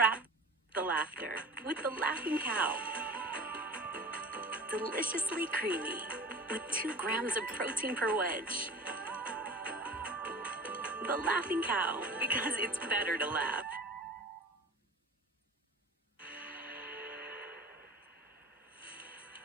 Unwrap the laughter with the Laughing Cow. Deliciously creamy with 2 grams of protein per wedge. The Laughing Cow, because it's better to laugh.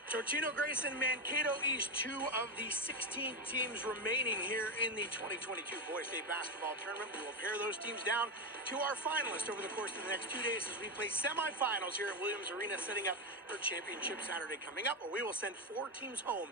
Totino Grace and Mankato East, 2 of the 16 teams remaining here in the 2022 Boys State Basketball Tournament. We will pare those teams down to our finalists over the course of the next 2 days as we play semifinals here at Williams Arena, setting up for Championship Saturday coming up, where we will send 4 teams home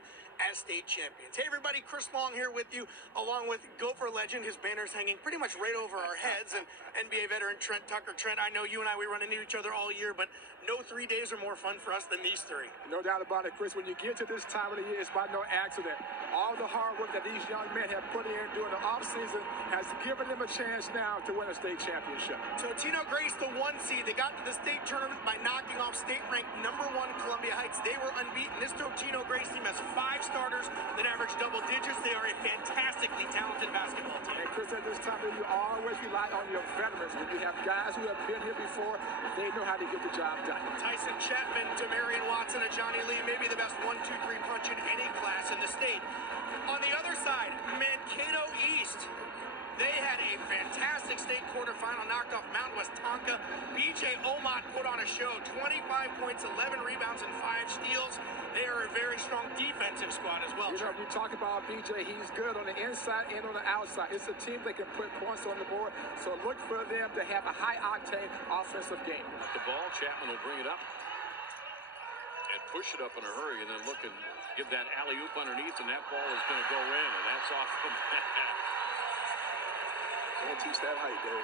as state champions. Hey everybody, Chris Long here with you, along with Gopher legend. His banner's hanging pretty much right over our heads, and NBA veteran Trent Tucker. Trent, I know you and we run into each other all year, but no 3 days are more fun for us than these 3. No doubt about it, Chris. When you get to this time of the year, it's by no accident. All the hard work that these young men have put in during the offseason has given them a chance now to win a state championship. Totino Grace, the 1 seed, they got to the state tournament by knocking off state-ranked #1 Columbia Heights. They were unbeaten. This Totino Grace team has 5 starters that average double digits. They are a fantastically talented basketball team. And Chris, at this time of year, you always rely on your veterans. When you have guys who have been here before, they know how to get the job done. Tyson Chapman, Demarion Watson, and Johnny Lee, maybe the best 1-2-3 punch in any class in the state. On the other side, Mankato East. They had a fantastic state quarterfinal, knocked off Mountain West Tonka. BJ Omot put on a show, 25 points, 11 rebounds, and 5 steals. They are a very strong defensive squad as well. You know, you talk about BJ, he's good on the inside and on the outside. It's a team that can put points on the board, so look for them to have a high-octane offensive game. The ball, Chapman will bring it up and push it up in a hurry, and then look and give that alley-oop underneath, and that ball is going to go in, and that's off the mat. Don't teach that height, Dave.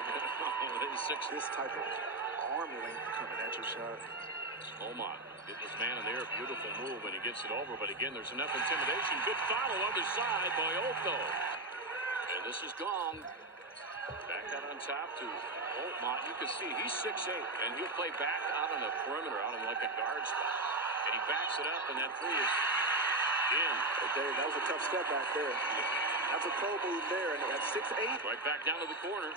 This type of arm length coming at your shot. Omot getting his man in the air, beautiful move, and he gets it over. But again, there's enough intimidation. Good follow, other side by Oko. And this is Gong. Back out on top to Omot. You can see he's 6'8", and he'll play back out on the perimeter, out in like a guard spot. And he backs it up, and that 3 is in. Hey, Dave, that was a tough step back there. That's a pro move there, and at 6'8". Right back down to the corner.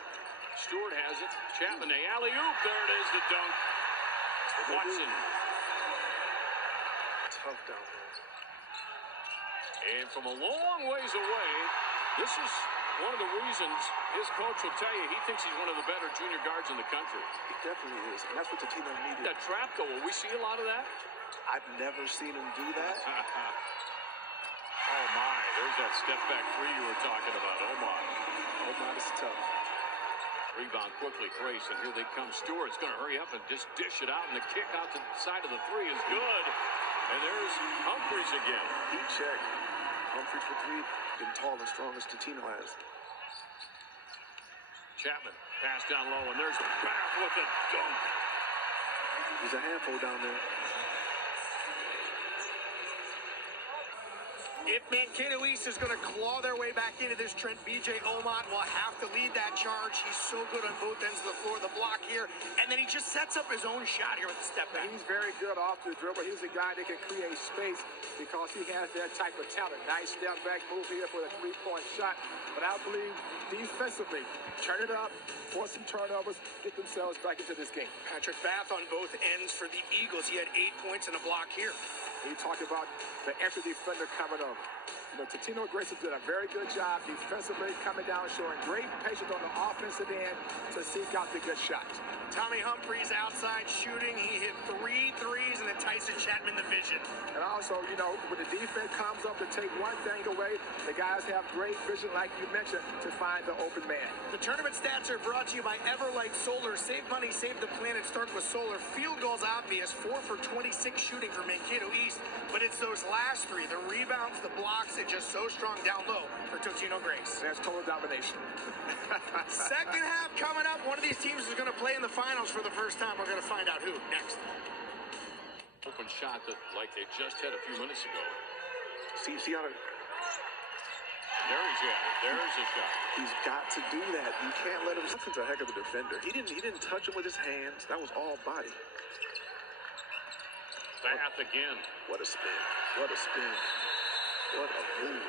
Stewart has it. Chapman, the alley-oop. There it is, the dunk. Watson. Tough down there. And from a long ways away, this is one of the reasons his coach will tell you he thinks he's one of the better junior guards in the country. He definitely is, and that's what the team needed. That trap goal, will we see a lot of that? I've never seen him do that. Oh my, there's that step back 3 you were talking about. Omot. Omot is tough. Rebound quickly, Grace, and here they come. Stewart's going to hurry up and just dish it out, and the kick out to the side of the 3 is good. And there's Humphreys again. Deep check. Humphreys for 3, been tall and strong as Totino has. Chapman, pass down low, and there's Bath with a dunk. He's a handful down there. If Mankato East is going to claw their way back into this, Trent, BJ Omot will have to lead that charge. He's so good on both ends of the floor, the block here, and then he just sets up his own shot here with the step back. He's very good off the dribble. He's a guy that can create space because he has that type of talent. Nice step back move here for a 3-point shot. But I believe defensively, turn it up, force some turnovers, get themselves back into this game. Patrick Bath on both ends for the Eagles. He had 8 points and a block here. We talk about the extra defender coming over. You know, Totino Grace did a very good job defensively, coming down, showing great patience on the offensive end to seek out the good shots. Tommy Humphreys outside shooting. He hit 3 threes, and then Tyson Chapman the vision. And also, you know, when the defense comes up to take one thing away, the guys have great vision, like you mentioned, to find the open man. The tournament stats are brought to you by Everlight Solar. Save money, save the planet. Start with solar. Field goals obvious. 4 for 26 shooting for Mankato East, but it's those last 3, the rebounds, the blocks, and just so strong down low for Totino Grace. That's total domination. Second half coming up. One of these teams is going to play in the finals for the first time. We're going to find out who next. Open shot that like they just had a few minutes ago. See how There he's at it. There's a shot. he's got to do that. You can't let him. Hudson's a heck of a defender. He didn't touch him with his hands. That was all body. Bath again. What a spin. What a spin. What a move.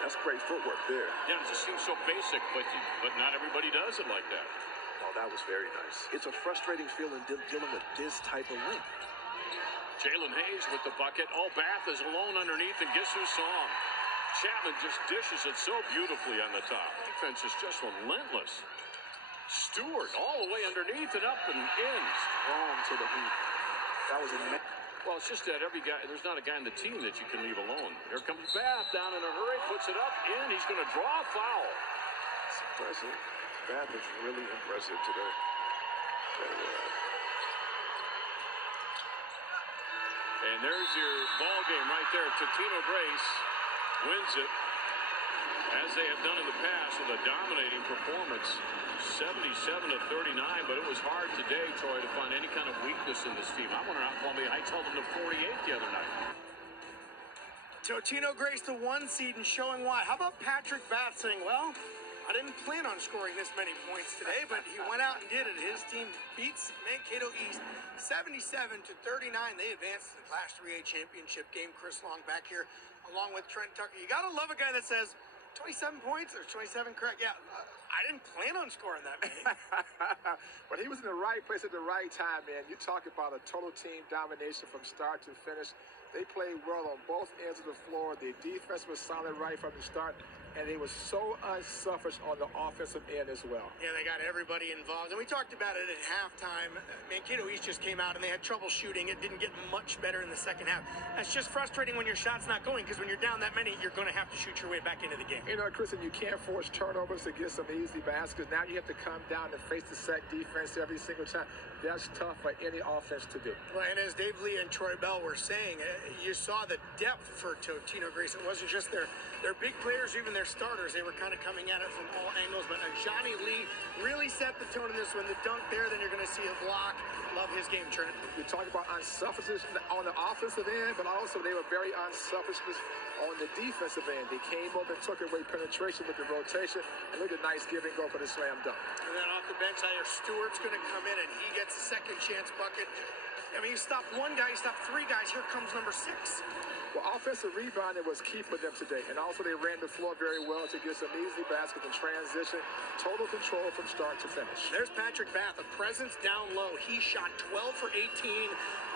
That's great footwork there. Yeah, it just seems so basic, but not everybody does it like that. Oh, that was very nice. It's a frustrating feeling dealing with this type of win. Jalen Hayes with the bucket. Oh, Bath is alone underneath, and guess who's song? Chapman just dishes it so beautifully on the top. Defense is just relentless. Stewart all the way underneath and up and in. Strong to the hoop. That was amazing. Well, it's just that there's not a guy on the team that you can leave alone. Here comes Bath down in a hurry, puts it up, in. He's going to draw a foul. It's impressive. Bath is really impressive today. And there's your ball game right there. Totino Grace wins it, as they have done in the past, with a dominating performance, 77-39. But it was hard today, Troy, to find any kind of weakness in this team. I wonder how Columbia Heights held them to 48 the other night. Totino Grace, the 1 seed, and showing why. How about Patrick Bath saying, well, I didn't plan on scoring this many points today, but he went out and did it. His team beats Mankato East 77-39. They advanced to the Class 3A championship game. Chris Long back here along with Trent Tucker. You got to love a guy that says 27 points or 27, correct? Yeah, I didn't plan on scoring that many. But he was in the right place at the right time, man. You talk about a total team domination from start to finish. They played well on both ends of the floor. The defense was solid right from the start, and they were so unselfish on the offensive end as well. Yeah, they got everybody involved. And we talked about it at halftime. Mankato East just came out, and they had trouble shooting. It didn't get much better in the second half. That's just frustrating when your shot's not going, because when you're down that many, you're going to have to shoot your way back into the game. You know, Kristen, you can't force turnovers to get some easy baskets. Now you have to come down and face the set defense every single time. That's tough for any offense to do. Well, and as Dave Lee and Troy Bell were saying, you saw the depth for Totino Grace. It wasn't just their big players, even their starters. They were kind of coming at it from all angles. But Johnny Lee really set the tone in this one. The dunk there, then you're going to see a block. Love his game, Trent. You talk about unselfishness on the offensive end, but also they were very unselfish on the defensive end. They came over and took away penetration with the rotation. And look at nice give and go for the slam dunk. And then off the bench, Stewart's going to come in, and he gets a second chance bucket. I mean, he stopped one guy, he stopped 3 guys. Here comes number 6. Well, offensive rebounding was key for them today. And also they ran the floor very well to get some easy baskets in transition. Total control from start to finish. There's Patrick Bath, a presence down low. He shot 12 for 18.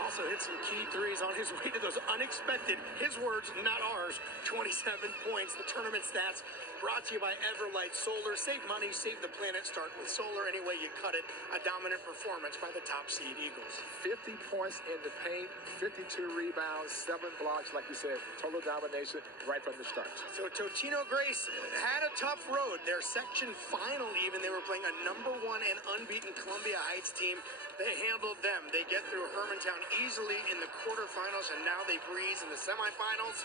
Also hit some key threes on his way to those unexpected, his words, not ours, 27 points. The tournament stats brought to you by Everlight Solar. Save money, save the planet. Start with solar any way you cut it. A dominant performance by the top seed Eagles. 50 points in the paint, 52 rebounds, 7 blocks, like you said, total domination right from the start. So Totino Grace had a tough road. Their section final even, they were playing a number 1 and unbeaten Columbia Heights team. They handled them. They get through Hermantown easily in the quarterfinals, and now they breeze in the semifinals.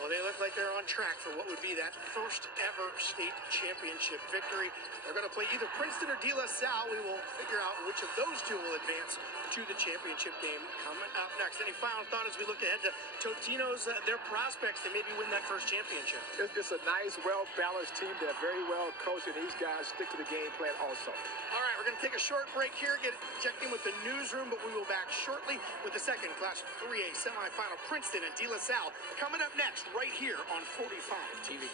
Well, they look like they're on track for what would be that first ever state championship victory. They're going to play either Princeton or De La Salle. We will figure out which of those two will advance to the championship game coming up next. Any final thought as we look ahead to Totino's, their prospects to maybe win that first championship? It's a nice, well-balanced team. They're very well coached, and these guys stick to the game plan also. All right, we're going to take a short break here, get checked in with the newsroom, but we will back shortly with the second Class 3A semifinal. Princeton and De La Salle coming up next right here on 45 TV.